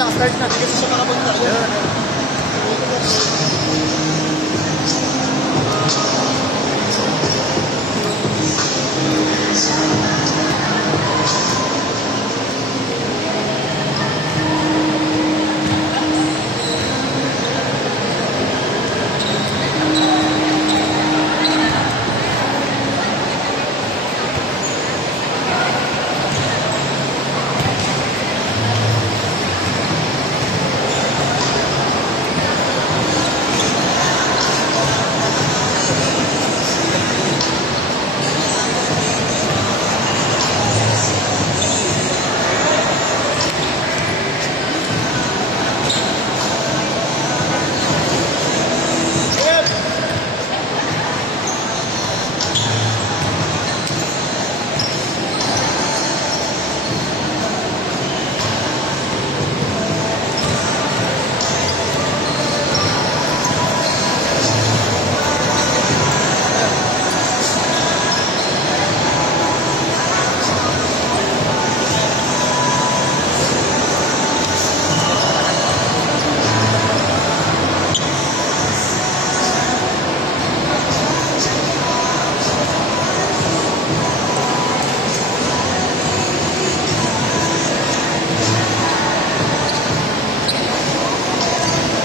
Naka-start na. Hindi kasi siya makapunta.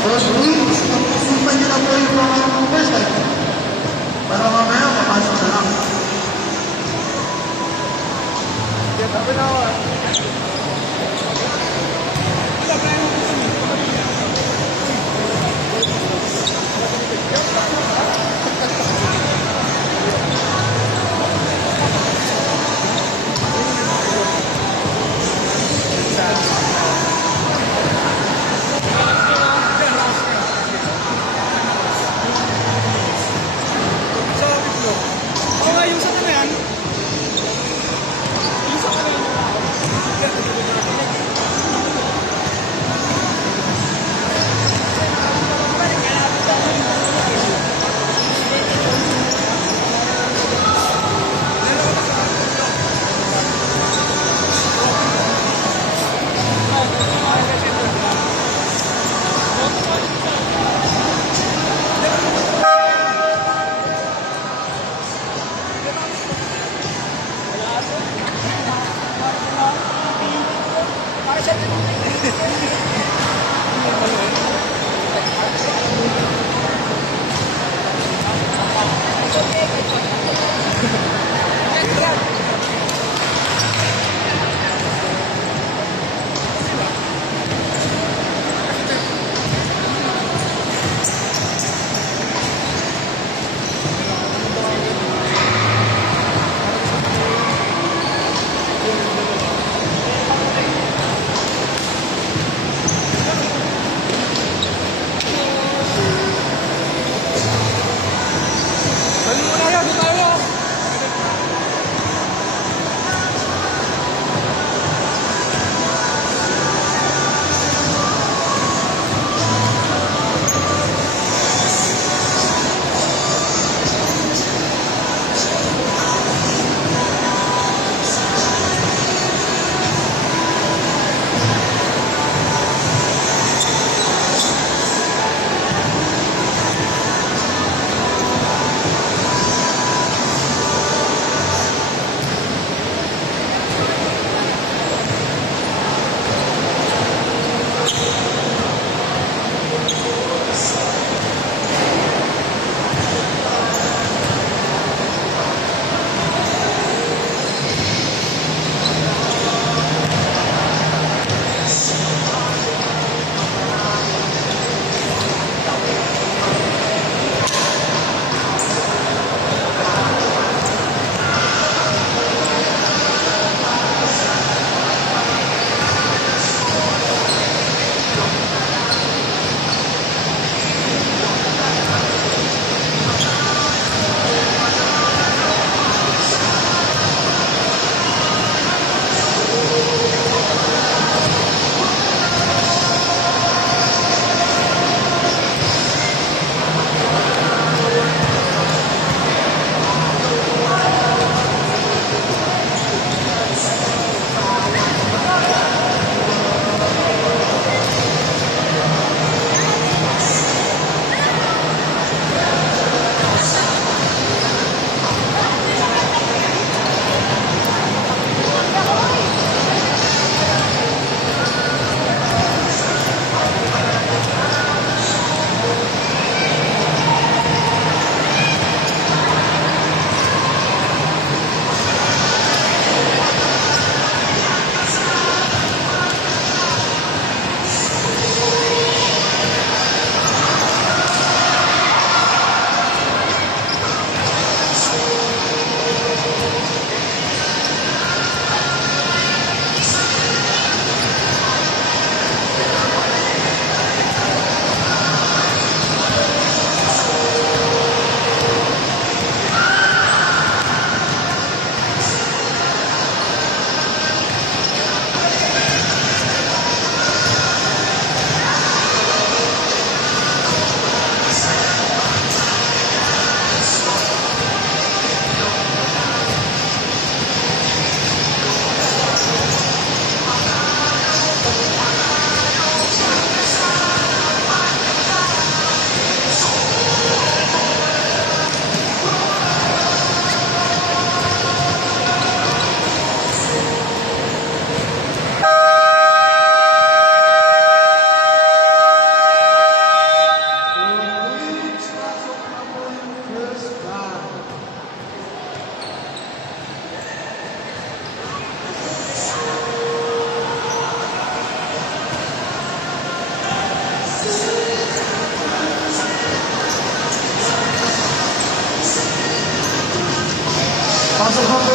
Boss Luis, pagpasupan niyo na po yung mga bukas para mamaya papasok na lang. Yeah, sabi na ako.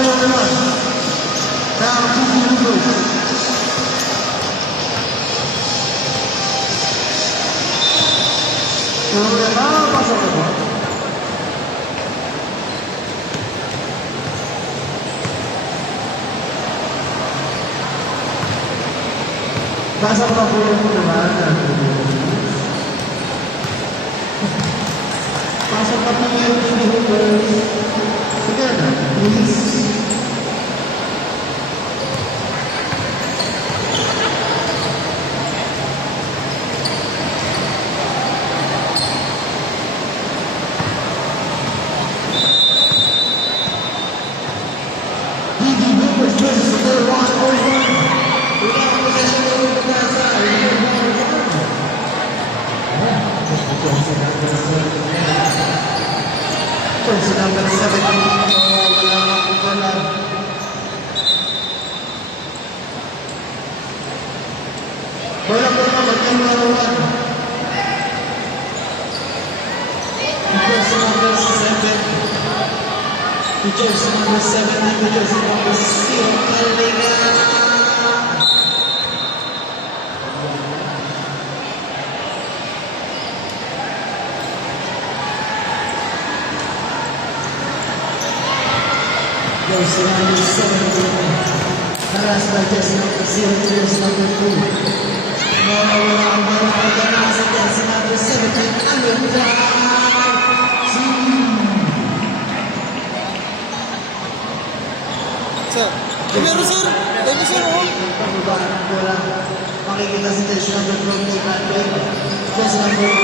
1. Now, Tutu. Pasok na po. Pasok na po yung naman. Pasok na po yung sige na, please. Jersey number 17, wala. Bola po naman yung number 1. Jersey number 7. Jersey number 7, Jersey number 0, Calvega. Jersey number 17. Naras by jersey number 0, jersey number 2. Mawawala ang bola ang gana sa jersey number 17. Alundra! Sir, meron sir. Thank you sir. Pagbabahan ng bola. Makikita si jersey number 20. Jersey number 1.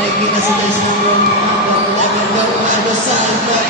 Makikita si jersey number 11. Saan ka?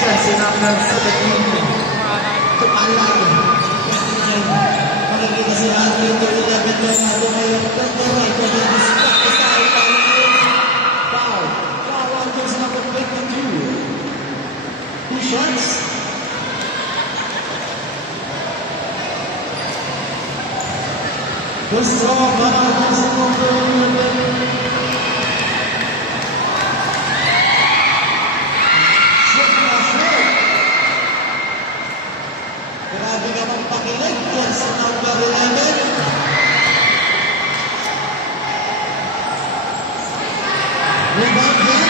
Jersey number 17. Tumalay. Makikita si Andre to 11 lang nato ngayon. Pagkaray ko na discount sa ipalang. Foul. Foul on jersey number 22. 2 shots. Gusto ba ang jersey number 11? Grabe ka bang pakilig yan sa number 11? Rebound din.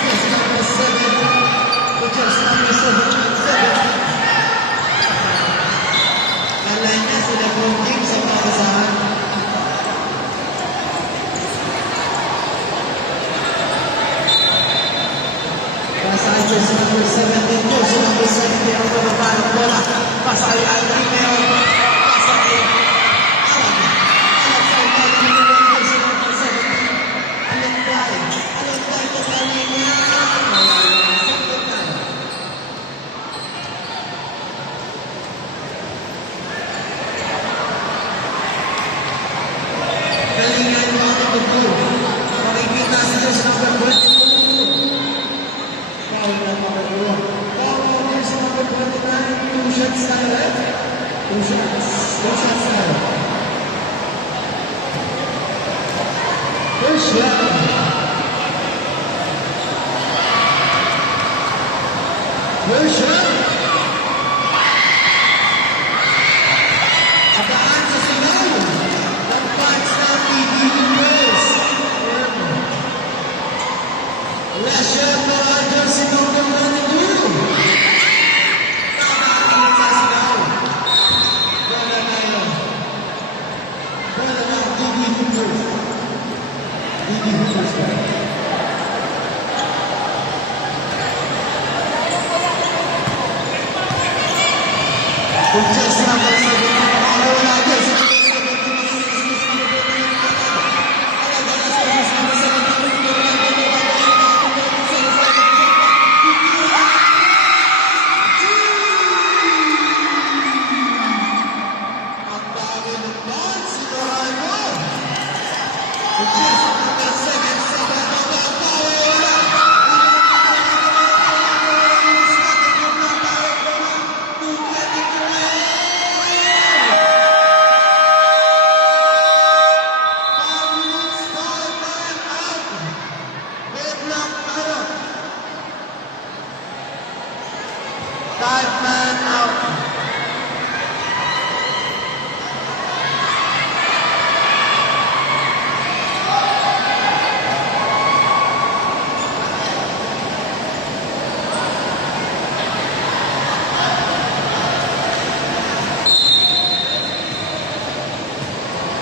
Jersey number 7. Jersey number 7. Alay na sila kong team sa pakasahan. Pasay jersey number 17. Jersey number 17 ang bababa ng bola. Pasay ang Rimeo. Pasay. Alasay na Rimeo. Jersey number 17. Alantay. Alantay ko kanina. Galingan mo ang ito. Makikita si jersey number 22. Foul na makakuha. Foul jersey number 29. 2 shots na left. 2 shots. 2 shots na left. First shot. First shot. Abaan sa sinal. Ng punch na PBS. Last shot para jersey number 22. Hoopers. DB Hoopers ba? Kung just number 7 ang makakawala dyan, ang dami ng bounce, sinahan mo. Kung just number 7 sa makakawala. Five man out.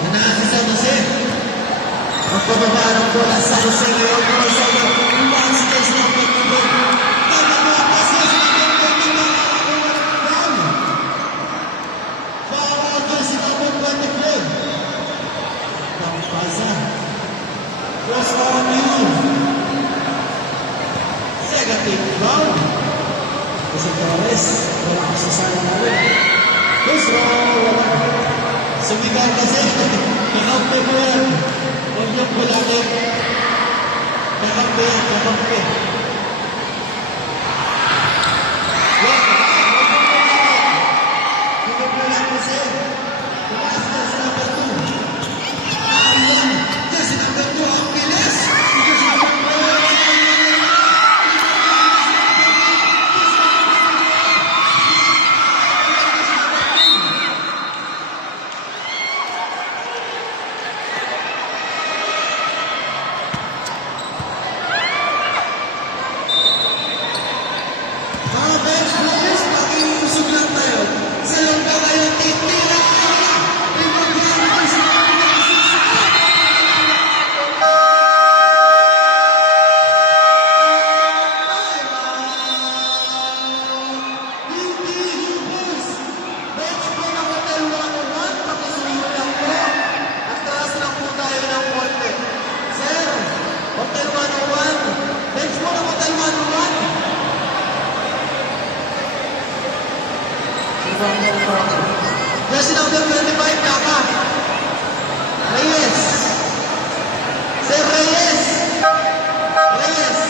Nanahan si San Jose. Ang pababa ng bola sa San Jose ngayon. Ang space ng pagkabot. Tama mo ang pasya sa Foul jersey number 23. Pampasa. Cross on you. Negative foul. Kasi Torres, wala ko sa sana namin. Cross on, wala. Sumigaw kasi. Kakampi mo yan. Huwag yung bulangin. Kakampi, kakampi. Jersey number 25, Kaka. Reyes. Sir Reyes. Reyes.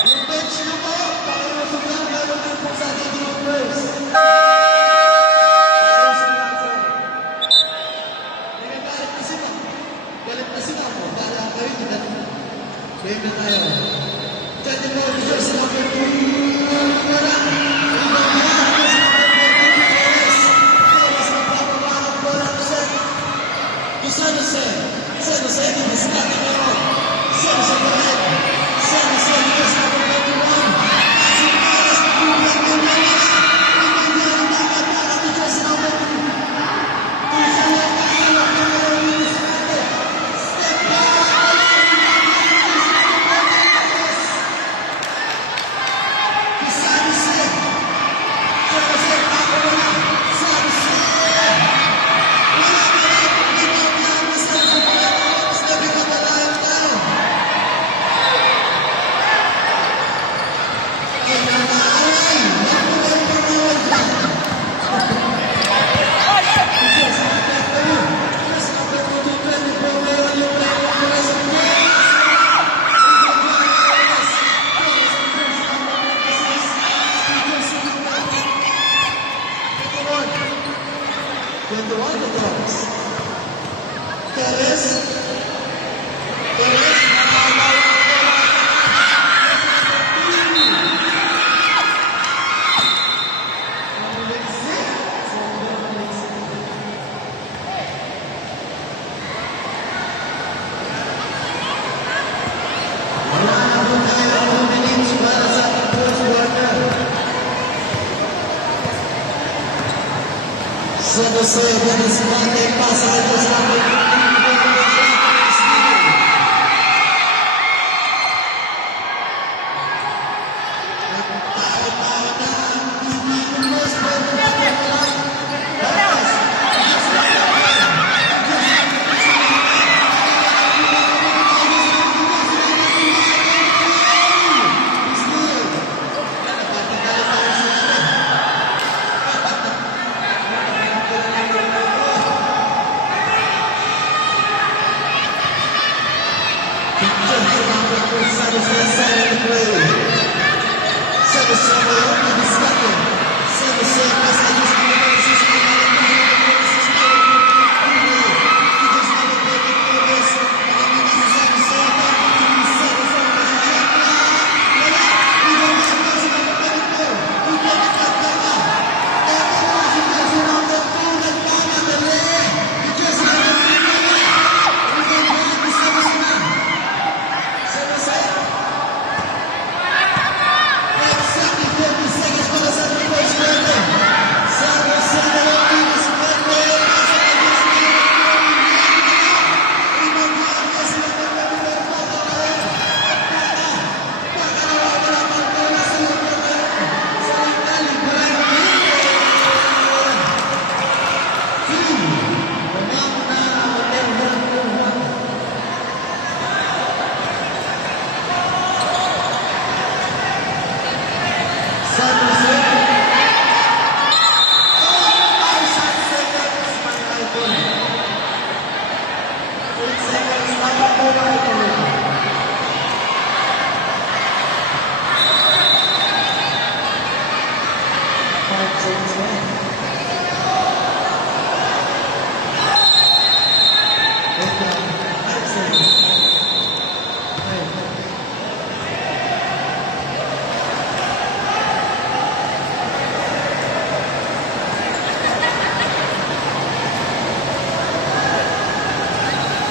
Yung bench nyo po, pakiusap lang, meron din po sa DB Hoopers. Pakiusap lang, sir. Nagagalit na sila. Galit na sila po. Bahala kayo, kita. Game na tayo. Jersey number 2. Wala. San Jose, is not the middle. San Jose, go ahead. San Jose, is number 21. As he follows the movement, Jersey number 2. Step back. San Jose. San Jose, San Jose. San Jose, Dennis Mate, pasa al dos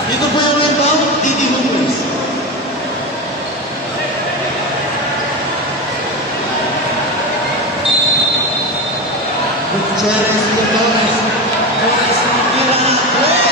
Ito po yung rebound, Didi Hoopers. Gutierrez, Torres. Torres, Mira, Torres.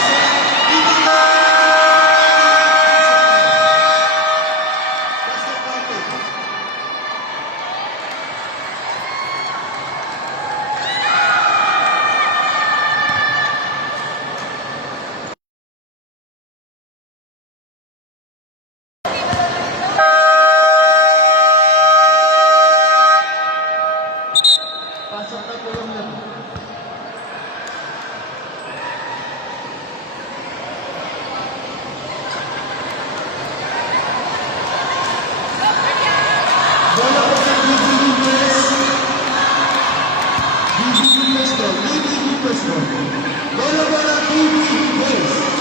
Pasok na po yung bola po sa Didi Hoopers. Didi Hoopers po. Didi Hoopers po. Bola po na Didi Hoopers.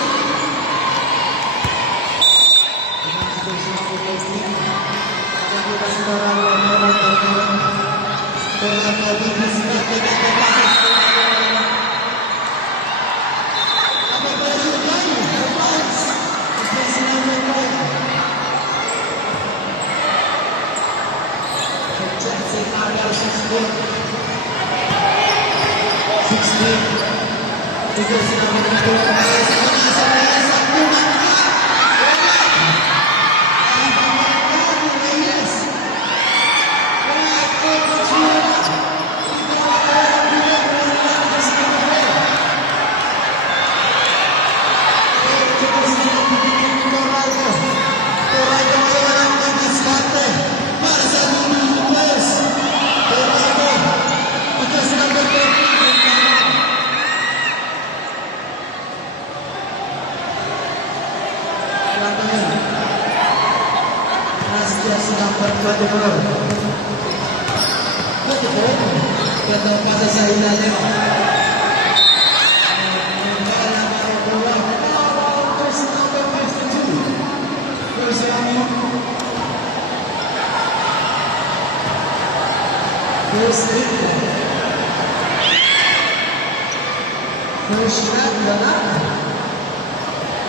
First shot, wala.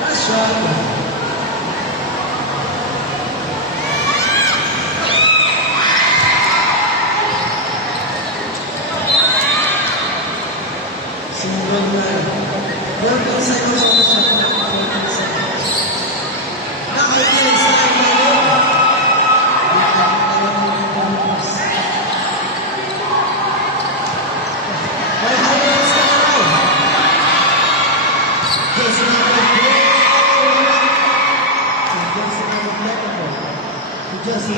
Last shot. Single Welcome sa iyo sa mga nakailan sa just 16.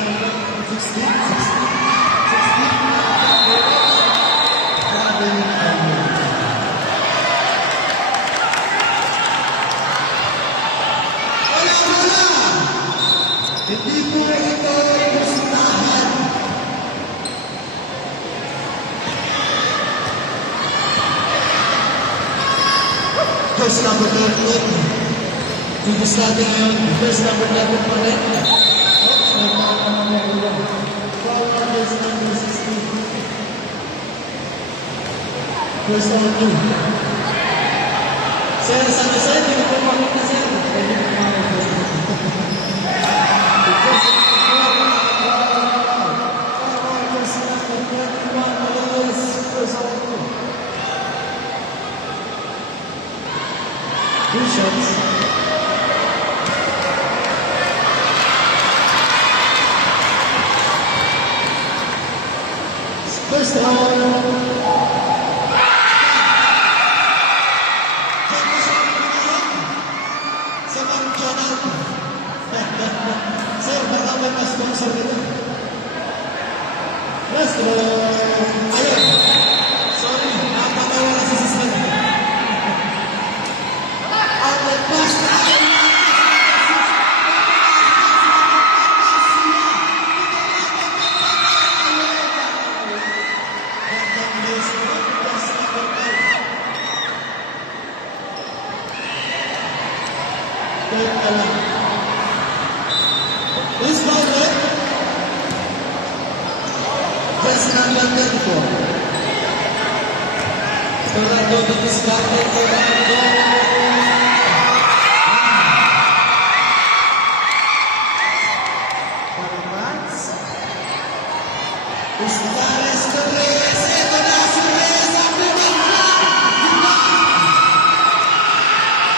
Hindi po ito pustahan. Verse number 13. Tugas natin ngayon, verse number 11 pa rin. Forward verse number 16. Verse number 2. Sir, sana sir, hindi ko makita sir. Two shots. First round. Sa Mount Jonathan. Sir, baka may pa-sponsor dito. Last round. Ayun. Sorry, napatawa na si Sister. This moment, just number 34. Tornado to discarded, Tornado. Parabats. Ustares Torres, ito na si Reyes, ang pinagla!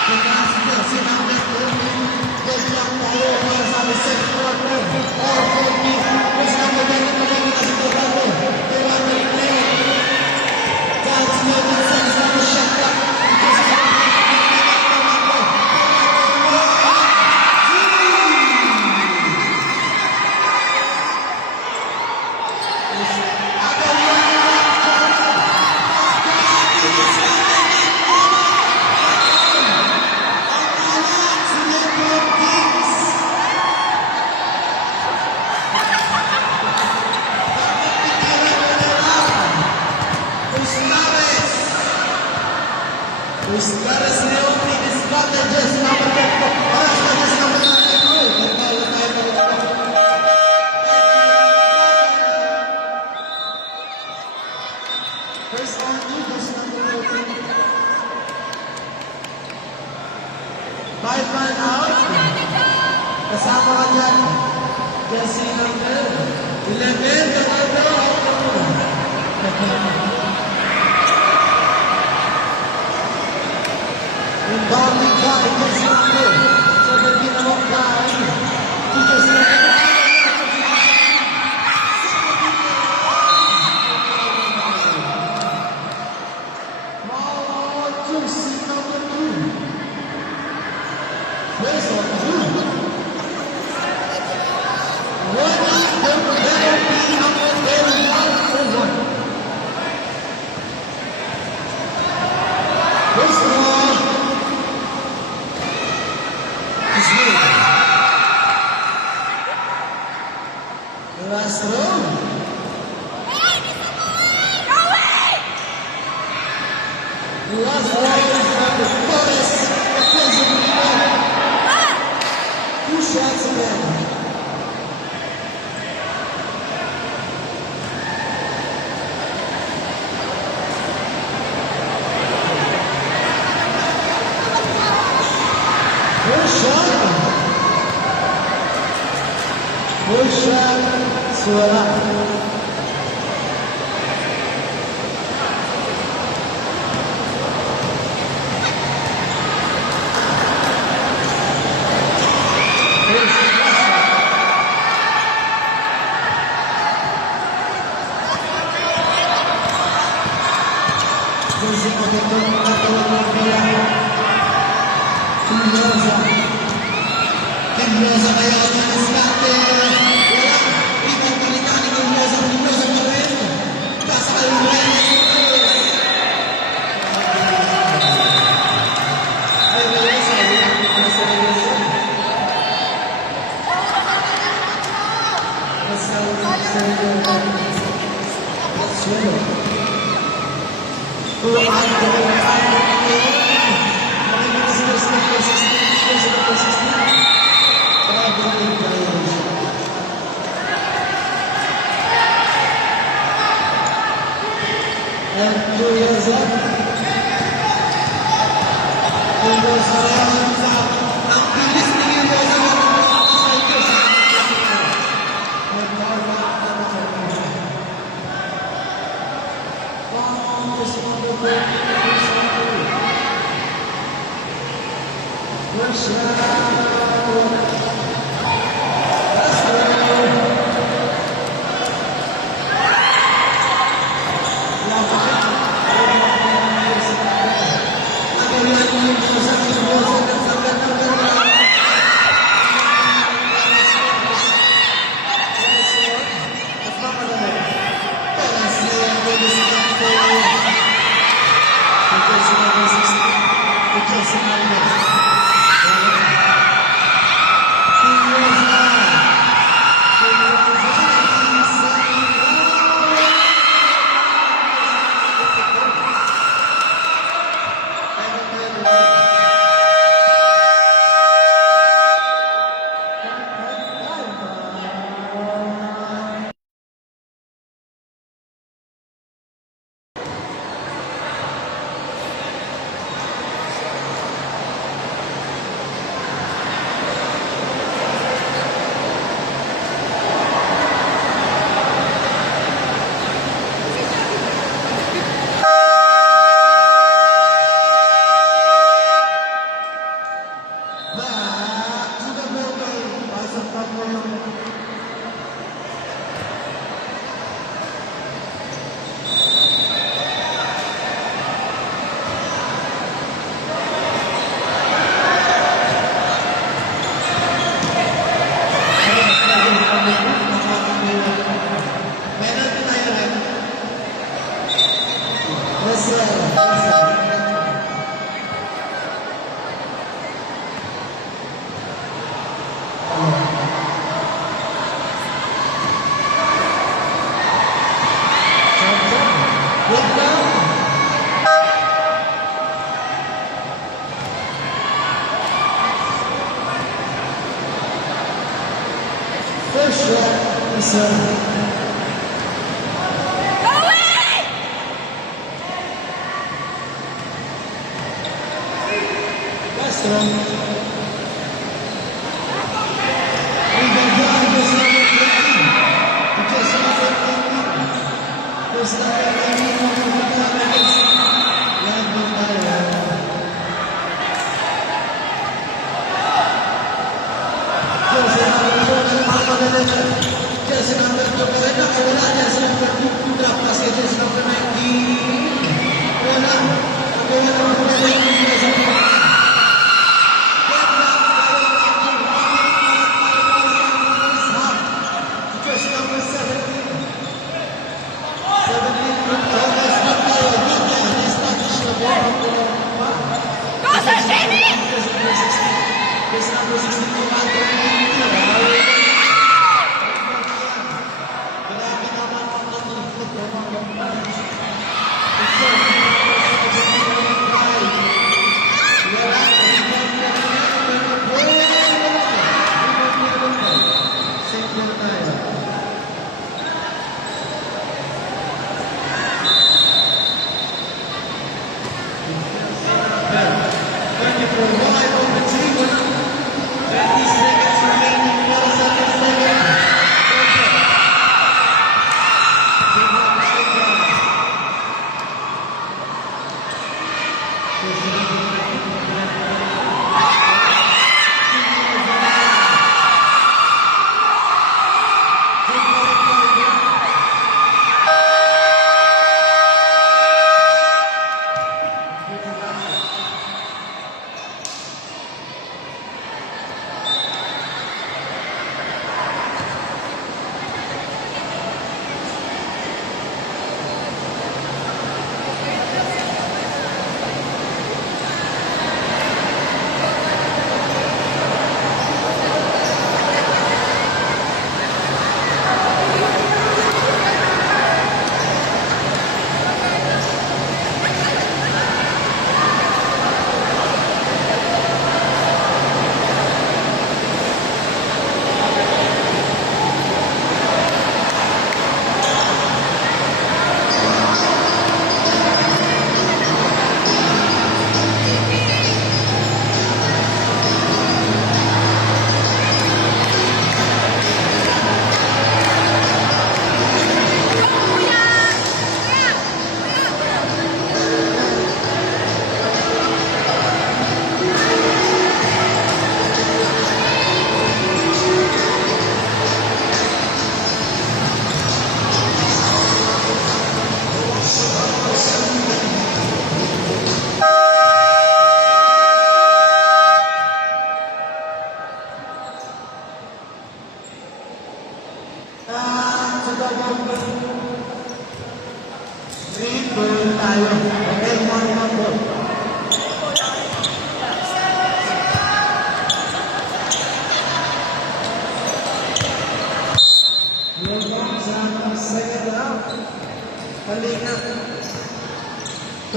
Pinasito, sinabit ko rin. Good luck tayo para sa second quarter. All for me. Mas nakagalit na kami na si Tornado. Tornado rin na yun. God's moment sense na mo shot clock. Ustares Leon, discarded just number 10. Oras na just number 10. Nagpala tayo na ito. First on two, just number 14. 5 man out. Kasama ka dyan. Jesse number 11. Tornado. Inbounding guy, Jesse number 17 naman guy. Jesse number 11. Jesse number 2. Where's on 2? What is the penalty number 1 for 1? First one is good. The last round. The last round is from the Torres. Offensive rebound. 2 shots again. First shot, suara. itong katawan ng kaya. Kimlosa. Kimlosa kaya ang diskarte. Wala. Ipagpalitan ni Kimlosa. Kimlosa pa rin. Kasa kayo mo rin. Ay, Reyesa. Nasa Reyesa. Suelo. And 2 years up. Ang bilis ni Mendoza sa ito. First shot is Castro. Jersey number 2 karena wala jersey number 2 drop kasi jersey number 19 wala jersey number 5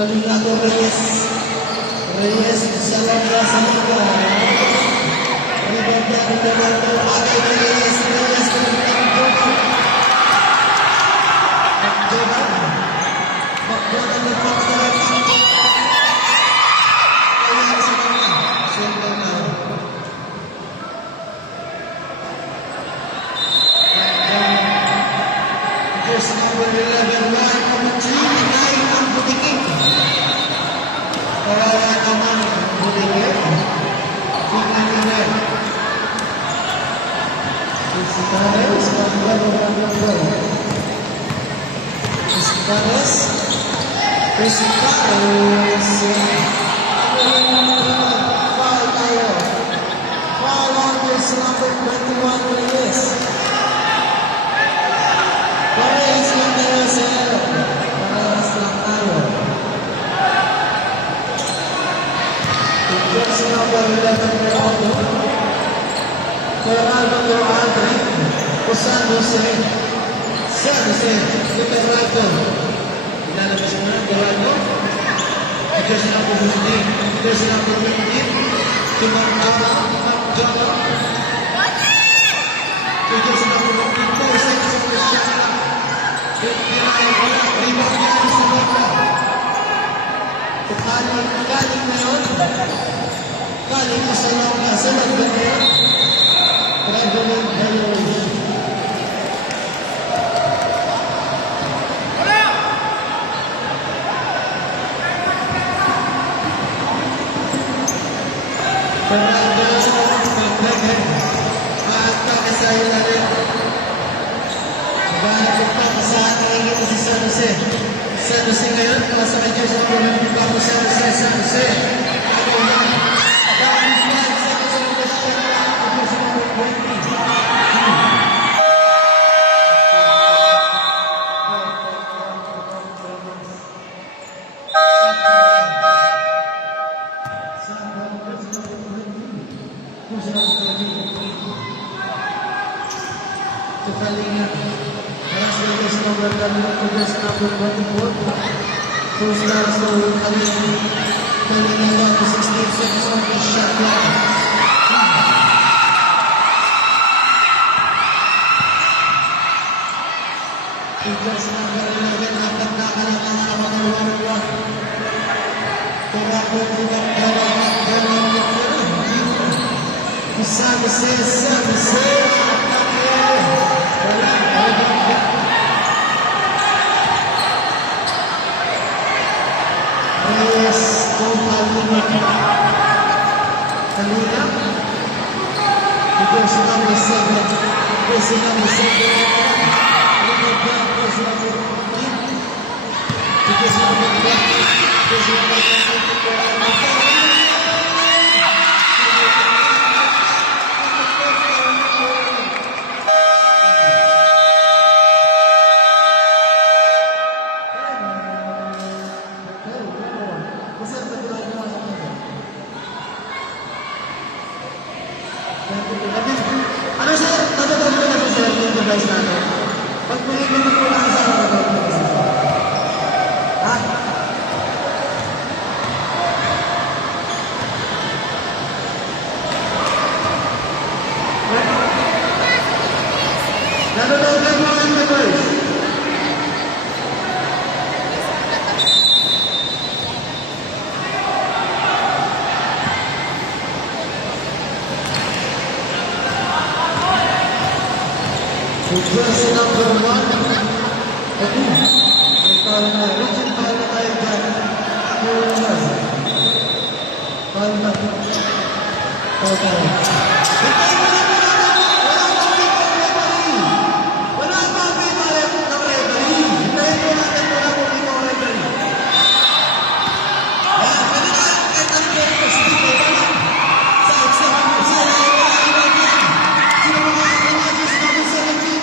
Kalingado Reyes. Reyes sa longga sa longga. Ribanda Ribanda agay ni Reyes. Reyes Kalingado. Magjoban. Magjoban ng pagkakas. Kaya sa longga. Senda na. Here's number 11, line number 3, 9 ang Butiking. Kawawa naman ang Butiking. Tingnan nila. Isitares, Isitares. Foul tayo. Foul on this number 21, Reyes. Parehas lang tayo, sir. Parehas lang tayo. Tignan sa number 11 na auto. Fernando Torante. O San Jose. San Jose. Liberado. Ilalabas mo na, Liberado. Tignan sa number 15. Tignan sa number 15. Tumangkara. Tumangkara. Tignan sa number 15. Tignan sa number 15. Rebound niya sa bola. Kaling na yun. Kaling na sa longga. Sa longga na yun. Traveling violation. Fernando Magdaghan. Maatake sa ilalim. Sa ating ito si San Jose. San Jose ngayon, para sa kanya sa pagkakas ng Bago San Jose. San Jose. Ako na. Dahil flag sa kasunod na siya. Ako sa number 20. Kalinga. That's number 24. Two stars to Kalinga. Kalinga down to 16 seconds on the shot clock. That's number 11. Apat na kalangan na mga Turakot ibang galang San Jose. Reyes, total Kalina. Because number 7. Because number 7. Because number 8. Because number 8. Because number 8. Ano sir? Natatagal na po sir yung device natin. Pag pinigil po lang sa ha? Natatagal mo ang device. Jersey number 1. Richard Palma tayo dyan. Palma. Wala pa ang pinarep ng referee. Hintayin mo natin wala po dito ang referee. Pwede na. Kahit ang referee. Sige po. Sa outside. Sino mga kamatis number 17.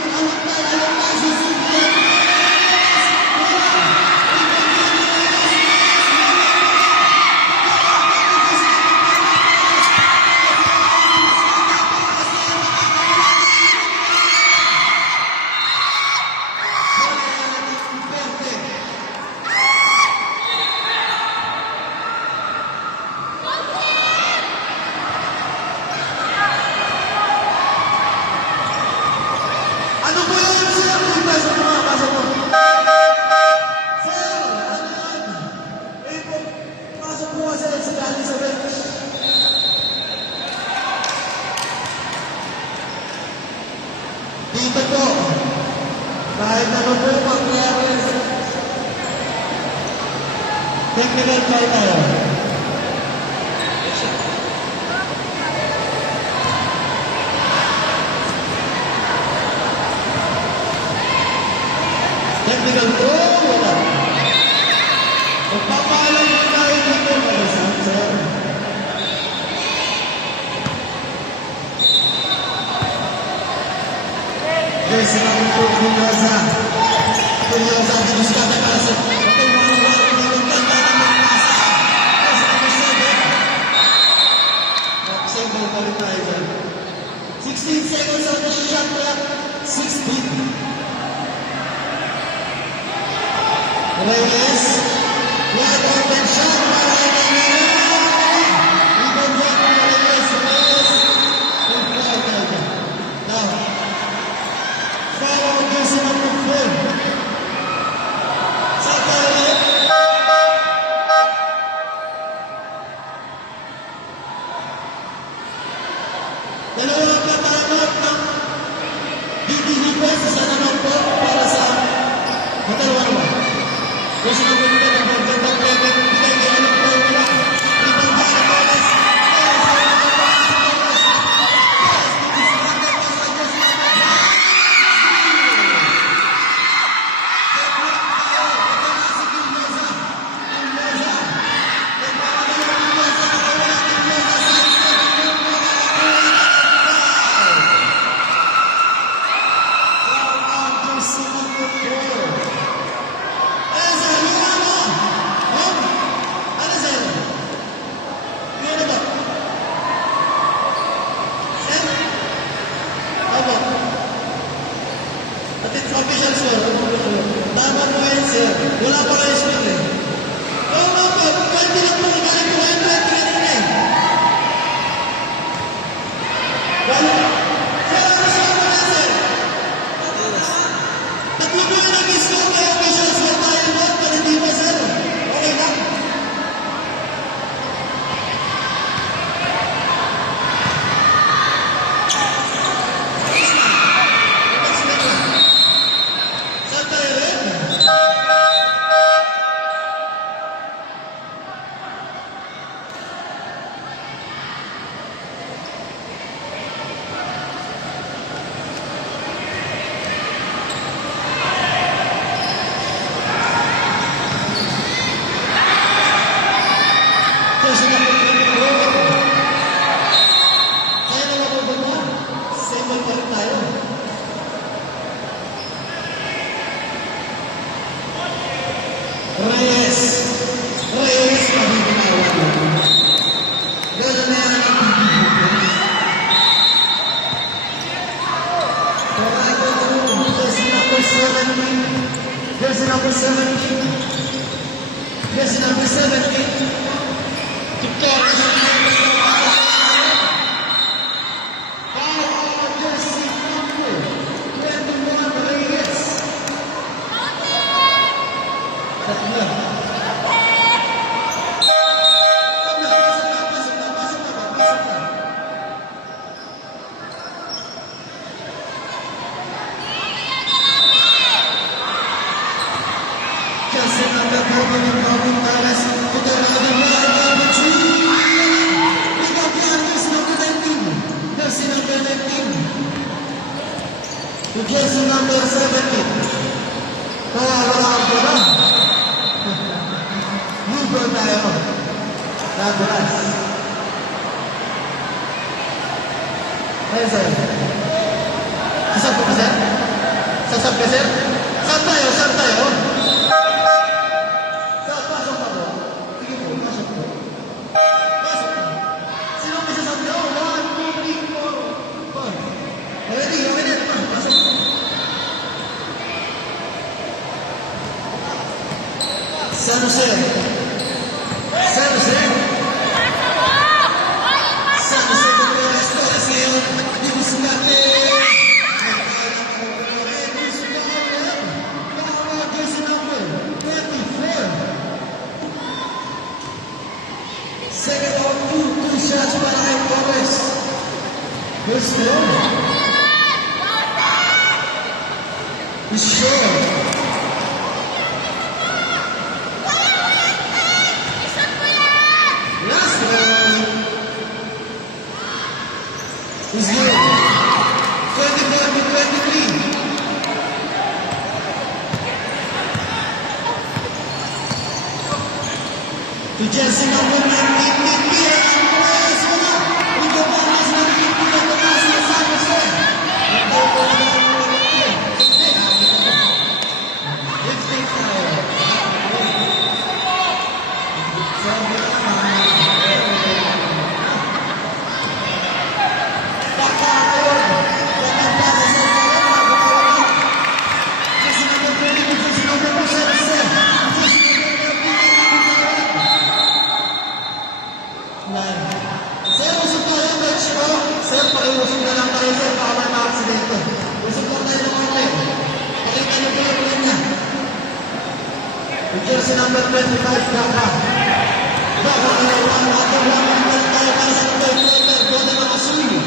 Technical foul tayo. Technical foul, wala. Magpapaalam ko tayo dito, mga sir. Yes, naman po, Kunyosa. Kunyosa, dinuskata para sa okay, mga wala na magkanta ng mga pasa. Yes, number 7. Single pa rin tayo dyan. 16 seconds on the shot clock. 16. Reyes. Wide open shot. Reyes. Rebound back to Reyes. Reyes. And foul tayo dyan. Now, foul against number 4. Sa tayo. Dalawang katanot ng DDDPS sa naman po para sa matalawa naman. Kasi nang ganda ng pagkatang level, bigay kayo ng formula. Ibang gana Torres. Official score. Tama po yan, sir. Wala pa kayo score eh. Oo nga po, kahit lang po, kahit po kayo kahit ganun eh. Wala. Sir, ano score po yan, sir? Tatlo po yung nag-score kaya official score tayo mo, pero hindi pa, sir. Okay lang. Saan tayo rin? Kasi na po kami po. Kaya naman po ba mo? Sembol pa rin tayo. Reyes. Reyes, pabibinawa mo. Gano'n na yan ang pabibinawa. Correct the room. Jersey number 17. Jersey number 17. Jersey number 17. To carry the foul, jersey number 21, Reyes. Tatlo. Jersey number 21, Marvin Torres. Ito na ang number 3. Rebound yan, jersey number 19. Jersey number 19. To jersey number 17. Kaya wala ang bola. Lugo tayo. Nagulas. Ayun, sir. Sasab ko, sir? Sasab ka, sir? Saan tayo? Saan tayo? Saan? Pasok pa po. Sige po, pasok po. Pasok po. Sino may sasab niyo? 1, 2, 3, 4. Ready? Okay na naman. Pasok po. San Jose. San Jose. San Jose Gutierrez Torres ngayon. Dibuskate. Jersey number 24. Second out, two shots para kay Torres. First one. Is sure. jersey number 19, Pipia Andres. Wala. Ito po ang mas nagpipili na tumaas na San Jose. Ito po ang jersey number 25, Gaka. Gaka ang ating lamang tayo para sa player, Gota na Masuli.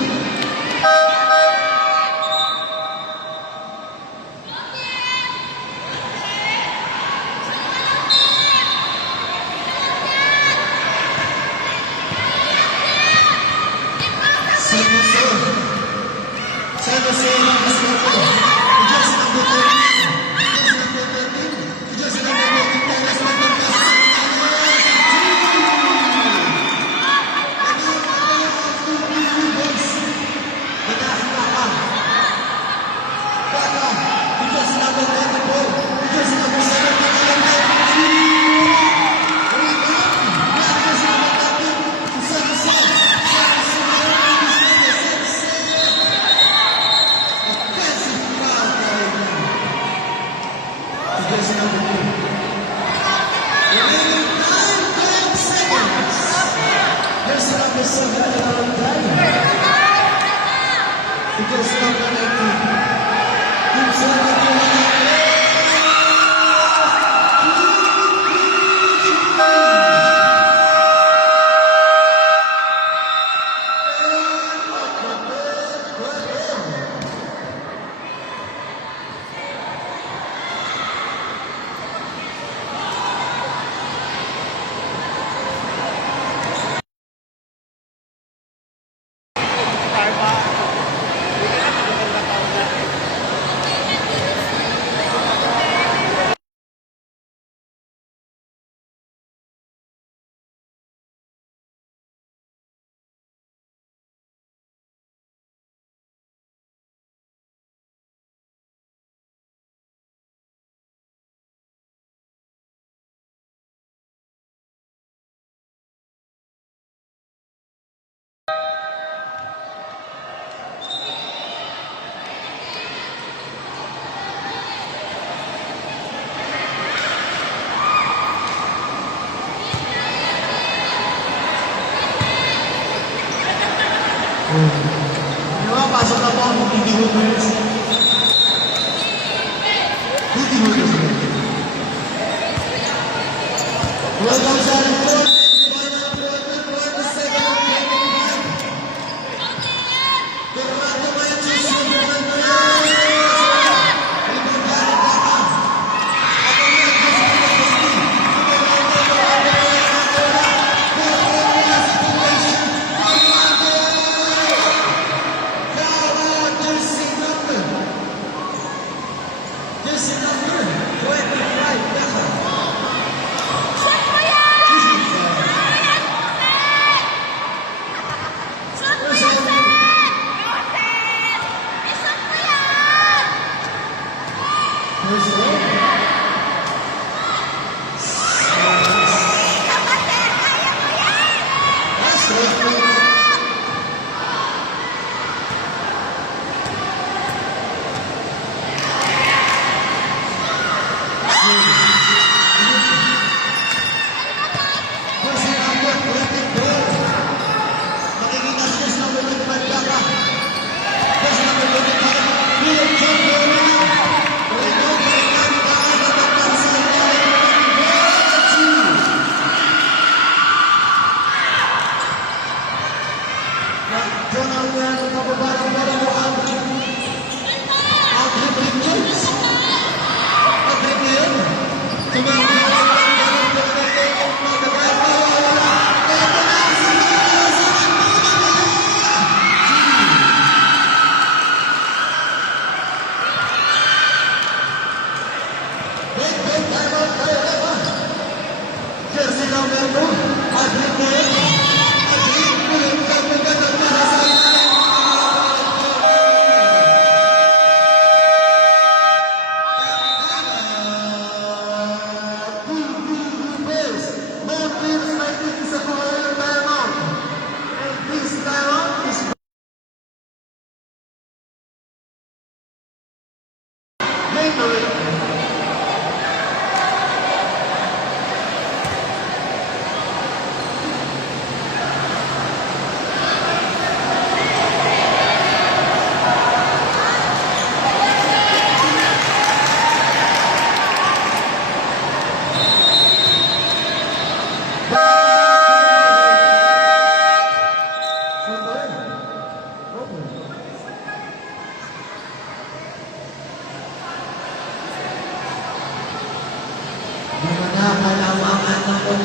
Pasok na po ang Beauty Holders. Beauty Holders. Welcome sa report.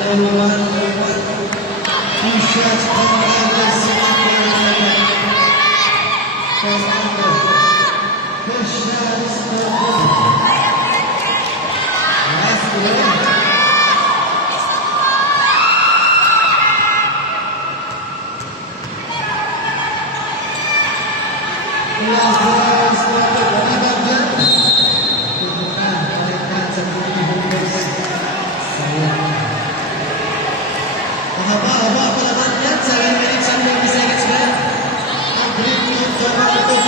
Two shots from Rivers, First shots for last one. Last ball started Rivers. Mahaba-haba pa naman yan. 7 minutes and 20 seconds na yan. Ang green team, Toronto,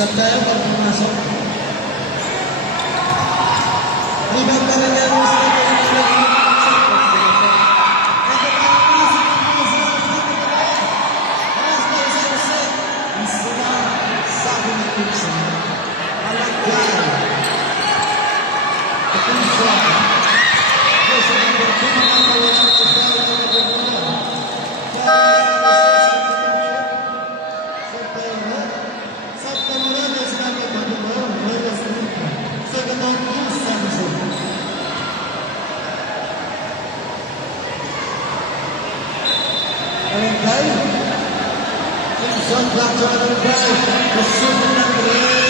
Saat tayo pag pumasok. Rebound pa rin yan. Sabi ng Pipsa. block to another drive. The super number is...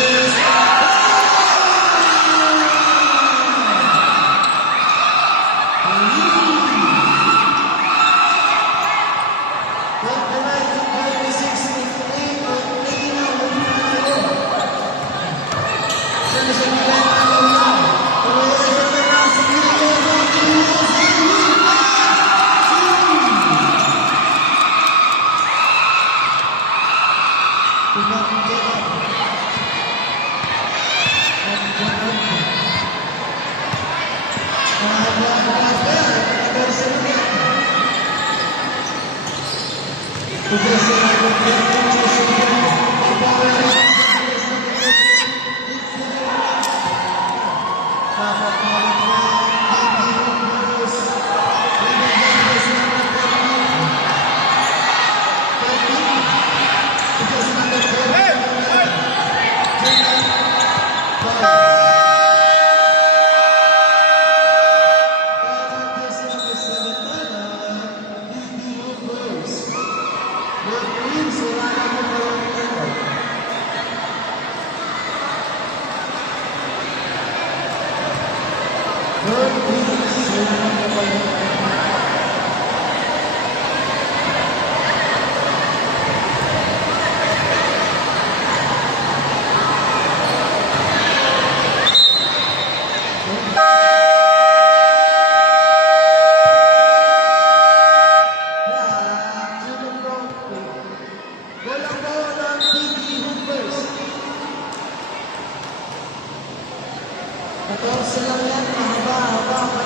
lang yan, mahaba-haba pa.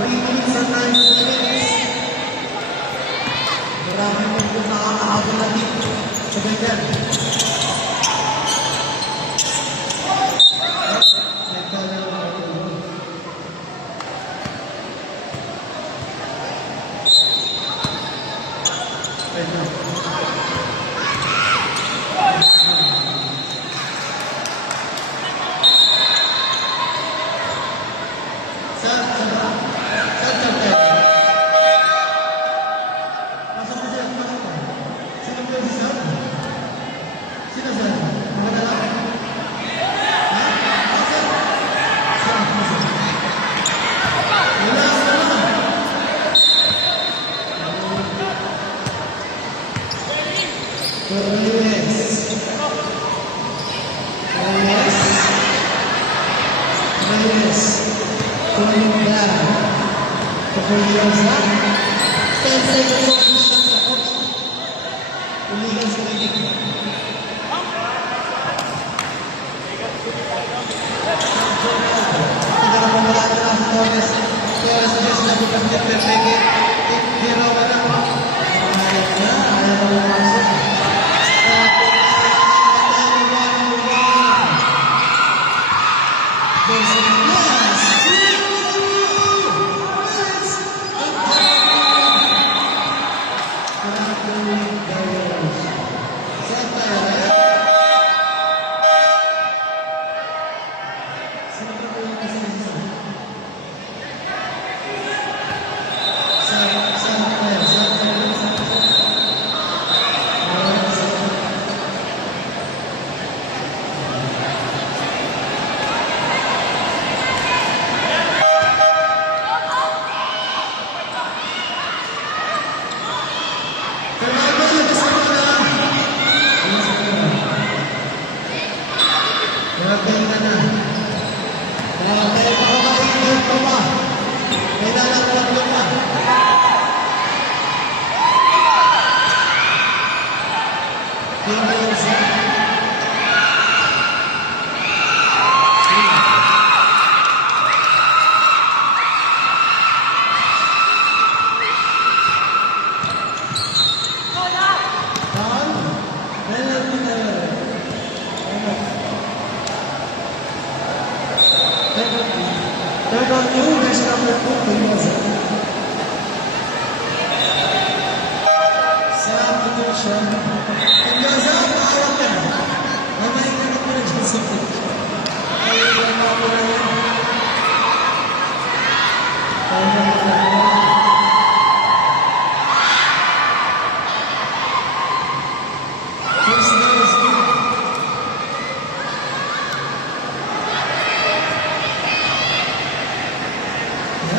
3 minutes and 9 minutes. Maraming mga nakakahabol na dito. Sabay yan.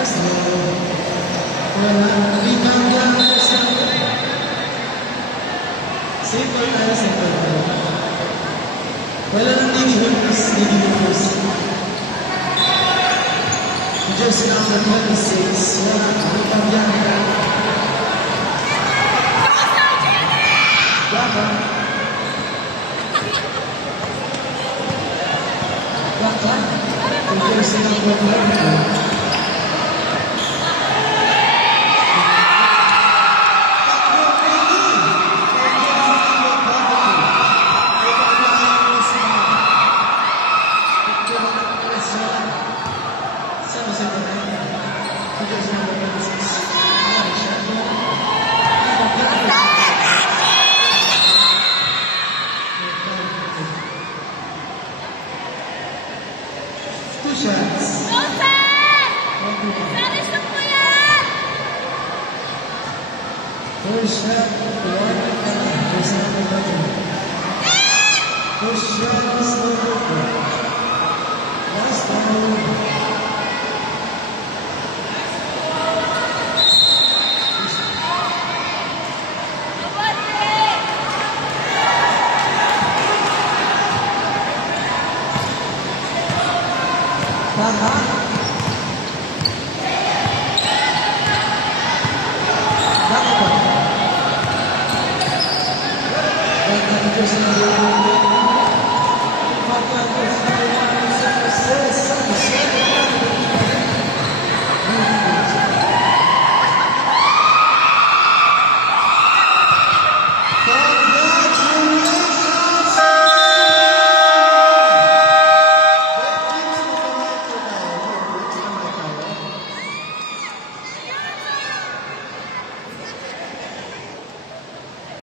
So, wala. Rebound lang. Simple tayo, simple tayo. Wala nang nilihulus. Jersey number 26. Wala. Rebound lang. Baka. Jersey number 26. Two shots. First shot, first shot is no good. Last one. Tahan.